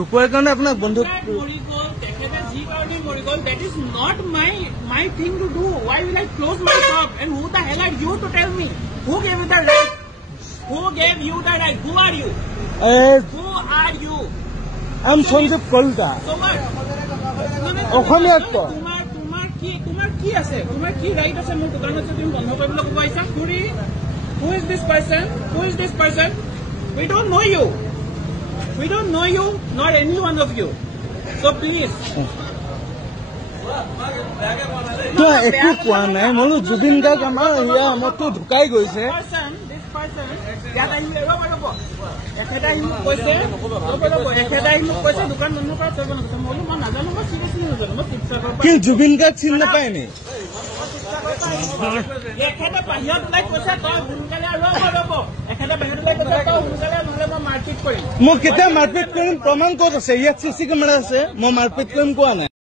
ঢুকুৱাৰ কাৰণে আপোনাক বন্ধু that is not my thing to do. Why will I close my shop? And who the hell are you to tell me? Who gave you the right? Who gave you the right? Who are you? Who are you? I'm Sanjeev Kolta. So what? অসমীয়াত ক তোমাৰ কি আছে? তোমাৰ কি right আছে মোৰ দোকানত তুমি বন্ধ কৰিবলৈ ক'ব আহিছা? Who is this person? Who is this person? We don't know you. We don't know you, not any one of you. So please. একো কোৱা নাই মই জুবিন গাৰ্গ আমাৰ ইয়া মতো ঢুকাই গৈছে This person, ইয়াত আহি একেটাই মোক কৈছে দোকান বন্ধ কৰা চলিব নালাগে মই নাজানো মই চিৰিয়াছলি নাজানো মই শিৱসাগৰ কি জুবিন গাৰ্গ চিনি নাপায় নি একেটা বাহিৰত ওলাই কৈছে তই সোনকালে আৰু ৰ'ব একেটা বাহিৰত ওলাই কৈছে তই সোনকালে নহ'লে মই মাৰপিট কৰিম মই কেতিয়া মাৰপিট কৰিম প্ৰমাণ ক'ত আছে ইয়াত চিচি কেমেৰা আছে মই মাৰপিট কৰিম কোৱা নাই